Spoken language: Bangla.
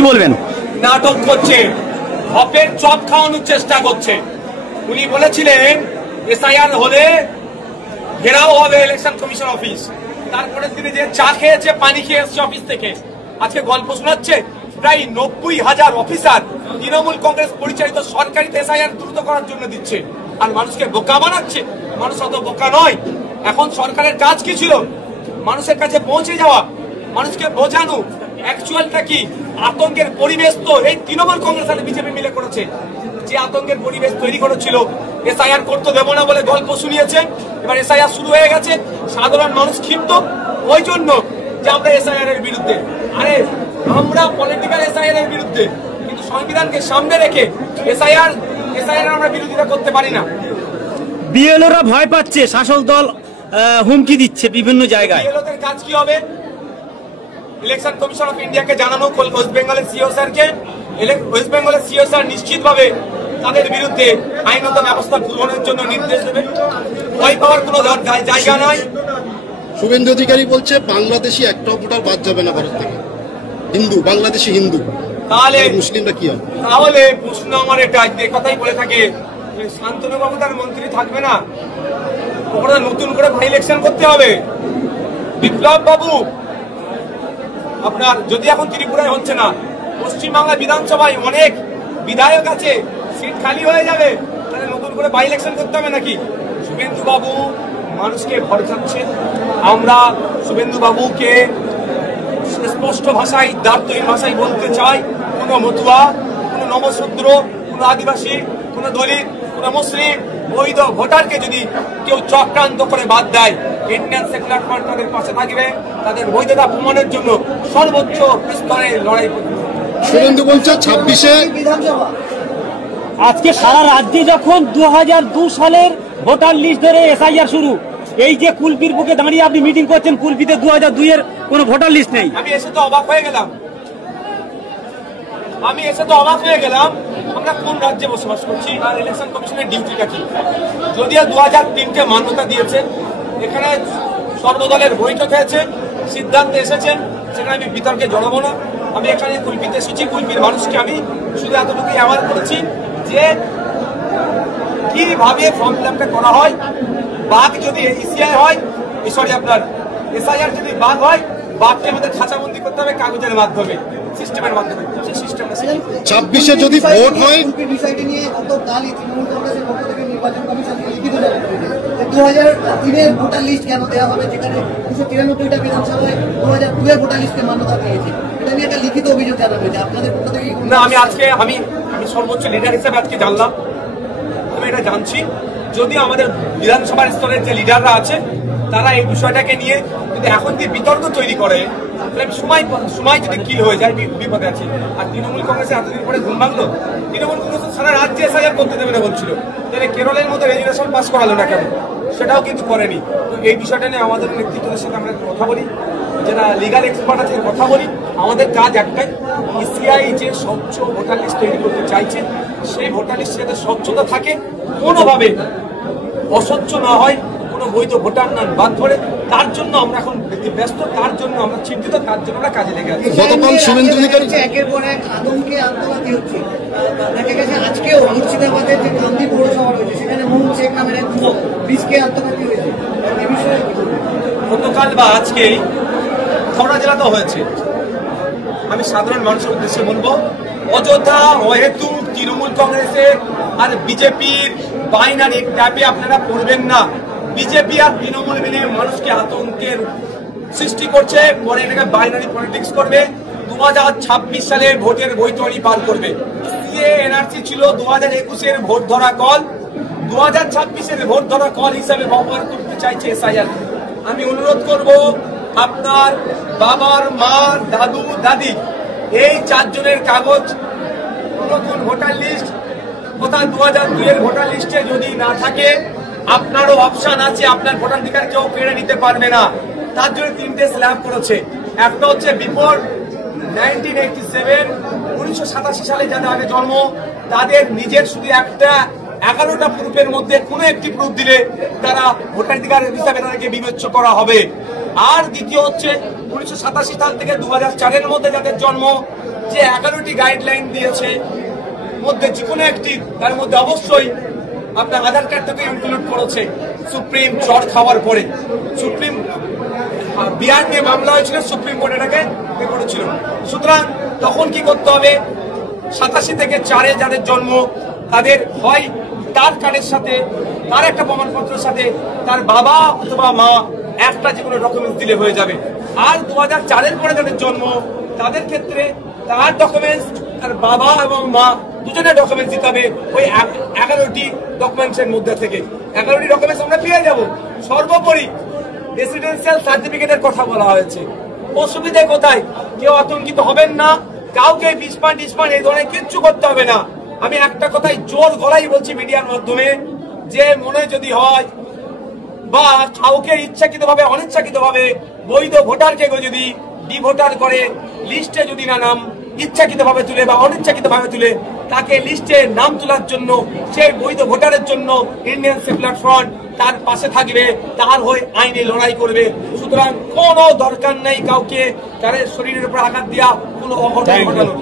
কি বলবেন? নাটক করছে, হপের চপ খাওয়ানোর চেষ্টা করছে। উনি বলেছিলেন এসআইআর হলে ঘেরাও হবে ইলেকশন কমিশন অফিস, তারপরের দিনে যে চা খেয়েছে পানি খেয়ে এসছে অফিস থেকে, আজকে গল্প শোনাচ্ছে। প্রায় 90,000 অফিসার তৃণমূল কংগ্রেস পরিচালিত সরকারিতে এসআইআর দ্রুত করার জন্য দিচ্ছে, আর মানুষকে বোকা বানাচ্ছে। মানুষ অত বোকা নয়। এখন সরকারের কাজ কি ছিল? মানুষের কাছে পৌঁছে যাওয়া, মানুষকে বোঝানো অ্যাকচুয়ালটা কি। আতঙ্কের পরিবেশ তো এই তৃণমূল কংগ্রেস আর বিজেপি মিলে করেছে। যে আতঙ্কের পরিবেশ তৈরি করেছিল, এসআইআর করতে দেবো না বলে গল্প শুনিয়েছে। এবার এসআইআর শুরু হয়ে গেছে, সাধারণ মানুষ ক্ষিপ্ত ওই জন্য যে আমরা এসআইআর এর বিরুদ্ধে। আরে আমরা পলিটিক্যাল এসআইআর এর বিরুদ্ধে, কিন্তু সংবিধানকে সামনে রেখে এসআইআর আমরা বিরোধিতা করতে পারি না। বিএলওরা ভয় পাচ্ছে, শাসক দল হুমকি দিচ্ছে বিভিন্ন জায়গায়। বিএলওদের কাজ কি হবে? ইলেকশন কমিশন অফ ইন্ডিয়াকে জানানো, ওয়েস্ট বেঙ্গলের সিও স্যারকে। ওয়েস্ট বেঙ্গলের সিও স্যার নিশ্চিতভাবে তাদের বিরুদ্ধে আইনত ব্যবস্থা গ্রহণের জন্য নির্দেশ দেবে। ভয় পাওয়ার কোনো জায়গা নয়। শুভেন্দু অধিকারী বলছে বাংলাদেশি একটা ভোটার বাদ যাবে না ভারত থেকে, হিন্দু, বাংলাদেশি হিন্দু। তাহলে মুসলিমরা কি হবে? তাহলে প্রশ্ন আমার এটা, কথাই বলে থাকে শান্তনু বাবু তার মন্ত্রী থাকবে না, ওখানে নতুন করে ভাই ইলেকশন করতে হবে। বিপ্লব বাবু আপনার যদি এখন ত্রিপুরায় হচ্ছে না, পশ্চিমবাংলা বিধানসভায় অনেক বিধায়ক আছে, সিট খালি হয়ে যাবে, তাহলে নতুন করে বাই ইলেকশন করতে হবে নাকি? শুভেন্দু বাবু মানুষকে ভরসাচ্ছেন। আমরা শুভেন্দু বাবুকে স্পষ্ট ভাষায়, দার্থহীন ভাষায় বলতে চাই, কোন মতুয়া, কোন নমশূদ্র, কোন আদিবাসী, কোন দলিত, কোন মুসলিম বৈধ ভোটারকে যদি কেউ চক্রান্ত করে বাদ দেয়, ইন্ডিয়ান সেকুলার ফ্রন্ট তাদের পাশে থাকবে, তাদের বৈধতা প্রমাণের জন্য সর্বোচ্চ স্তরে লড়াই করবে। শুভেন্দু বলছে 26-এ আজকে সারা রাজ্যে যখন 2002 সালের ভোটার লিস্ট ধরে এসআইআর শুরু, এই যে কুলপির বুকে দাঁড়িয়ে আপনি মিটিং করছেন, কুলপিতে 2002 এর কোনো ভোটার লিস্ট নেই। আমি এসে তো অবাক হয়ে গেলাম। আমরা কোন রাজ্যে বসবাস করছি আর ইলেকশন কমিশনের ডিউটিটা কি? যদিও 2003-কে মান্যতা দিয়েছেন, এখানে সর্বদলের বৈঠক হয়েছে, সিদ্ধান্তে এসেছেন, সেখানে আমি বিতর্কে জড়াবো না। আমি এখানে কুলপিতে এসেছি, কুলপির মানুষকে আমি শুধু এতটুকুই অ্যাওয়ার করেছি যে কিভাবে ফর্ম ফিল-আপটা করা হয়। বাঘ যদি ইসিআই হয়, সরি আপনার এসআইআর যদি বাঘ হয়, বাঘকে আমাদের খাঁচাবন্দি করতে হবে কাগজের মাধ্যমে, সিস্টেমের মাধ্যমে। সেই সিস্টেমটা 26-এ যদি ভোট হয়, বিষয়টি নিয়ে গতকালই তৃণমূল কংগ্রেসের পক্ষ থেকে নির্বাচন কমিশনকে লিখিত জানানো হয়েছে 2003-এর ভোটার লিস্ট কেন দেওয়া হবে, যেখানে 293টা বিধানসভায় 2002-এর ভোটার লিস্টে মান্যতা পেয়েছে। এটা নিয়ে একটা লিখিত অভিযোগ জানানো হয়েছে আপনাদের পক্ষ থেকে। না, আমি সর্বোচ্চ লিডার হিসেবে আজকে জানলাম। আমি এটা জানছি, যদি আমাদের বিধানসভার স্তরের যে লিডাররা আছে তারা এই বিষয়টাকে নিয়ে যদি এখন যে বিতর্ক তৈরি করে, তাহলে সময় যদি কিল হয়ে যায়, বিপদে আছে। আর তৃণমূল কংগ্রেসে এতদিন পরে ঘুম ভাঙলো। তৃণমূল কংগ্রেস সারা রাজ্যে এসআইআর করতে দেবে না বলছিল, তাহলে কেরলের মতো রেজুলেশন পাস করালো না কেন? সেটাও কিন্তু করেনি। তো এই বিষয়টা নিয়ে আমাদের নেতৃত্বের সাথে আমরা কথা বলি, যারা লিগাল এক্সপার্ট আছে কথা বলি। আমাদের কাজ একটাই, ইসিআই যে স্বচ্ছ ভোটার লিস্ট তৈরি করতে চাইছে, সেই ভোটার লিস্ট যাতে স্বচ্ছতা থাকে, কোনোভাবে অস্বচ্ছ না হয়, কোনো বৈধ ভোটার না বাদ ধরে, তার জন্য আমরা এখন ব্যস্ত, তার জন্য আমরা চিন্তিত, তার জন্য আমরা কাজে লেগে আছি। গতকাল শুভেন্দু অধিকারী একের পর এক আতঙ্কে আত্মঘাতী হচ্ছে। দেখা গেছে আজকেও মুর্শিদাবাদের যে কান্দি পৌরসভা রয়েছে, সেখানে মোহাম্মদ শেখ নামের এক যুবক 20কে আত্মঘাতী হয়েছে। এই বিষয়ে গতকাল বা আজকেই হাওড়া জেলাতে হয়েছে। আমি সাধারণ মানুষের উদ্দেশ্যে বলবো, অযথা অহেতুক তৃণমূল কংগ্রেসের আর বিজেপির বাইনারি ট্যাপে আপনারা পড়বেন না। বিজেপি আর তৃণমূল মিলে মানুষকে আতঙ্কের সৃষ্টি করছে, পরে এটাকে বাইনারি পলিটিক্স করবে। 2026 সালে ভোটের বৈতরণী পার করবে। সিএ এনআরসি ছিল 2021-এর ভোট ধরা কল, 2026-এর ভোট ধরা কল হিসাবে ব্যবহার করতে চাইছে এসআইআর। আমি অনুরোধ করব, আপনার বাবার মা, দাদু, দাদি, এই 4 জনের কাগজ নতুন ভোটার লিস্ট কোথাও 2002-এর ভোটার লিস্টে যদি না থাকে, আপনারও অপশন আছে, আপনার ভোটাধিকার কেউ কেড়ে নিতে পারবে না। তার জন্য 3টে স্ল্যাব করেছে। একটা হচ্ছে বিফোর 1987, 1987 সালে যাদের আগে জন্ম, তাদের নিজের শুধু একটা 11টা প্রুফের মধ্যে কোনো একটি প্রুফ দিলে তারা ভোটাধিকার হিসাবে তাদেরকে বিবেচ্য করা হবে। আর দ্বিতীয় হচ্ছে 1987 সাল থেকে 2004-এর মধ্যে যাদের জন্ম, যে 11টি গাইডলাইন দিয়েছে মধ্যে যে কোনো একটি তার মধ্যে অবশ্যই আপনার আধার কার্ডটাকে ইনক্লুড করেছে। সুপ্রিম চড় খাওয়ার পরে সুপ্রিম বিহার নিয়ে মামলা হয়েছিল, সুপ্রিম কোর্ট এটাকে করেছিল। সুতরাং তখন কি করতে হবে, 87 থেকে 4-এ যাদের জন্ম তাদের হয় তার কার্ডের সাথে তার একটা প্রমাণপত্রের সাথে তার বাবা অথবা মা একটা যে কোনো ডকুমেন্টস দিলে হয়ে যাবে। আর 2004-এর পরে যাদের জন্ম তাদের ক্ষেত্রে তার ডকুমেন্টস তার বাবা এবং মা দুজনের ডকুমেন্টস দিতে হবে ওই 11টি ডকুমেন্টসের মধ্যে থেকে। 11টি ডকুমেন্টস আমরা পেয়ে যাব। সর্বোপরি রেসিডেন্সিয়াল সার্টিফিকেটের কথা বলা হয়েছে। অসুবিধা কোথায়? কেউ আতঙ্কিত হবেন না, কাউকে বিস্পান এই ধরনের কিচ্ছু করতে হবে না। আমি একটা কথাই জোর গলায় বলছি মিডিয়ার মাধ্যমে, যে মনে যদি হয় বা কাউকে ইচ্ছাকৃতভাবে অনিচ্ছাকৃতভাবে বৈধ ভোটারকে যদি ডিভোটার করে লিস্টে যদি না নাম ইচ্ছাকৃতভাবে তুলে বা অনিচ্ছাকৃতভাবে তুলে তাকে লিস্টে নাম তোলার জন্য সেই বৈধ ভোটারের জন্য ইন্ডিয়ান সেকুলার ফ্রন্ট তার পাশে থাকবে, তার হয়ে আইনে লড়াই করবে। সুতরাং কোনো দরকার নেই কাউকে তার শরীরের উপর আঘাত দেওয়া, কোনো অঘটন ঘটানো।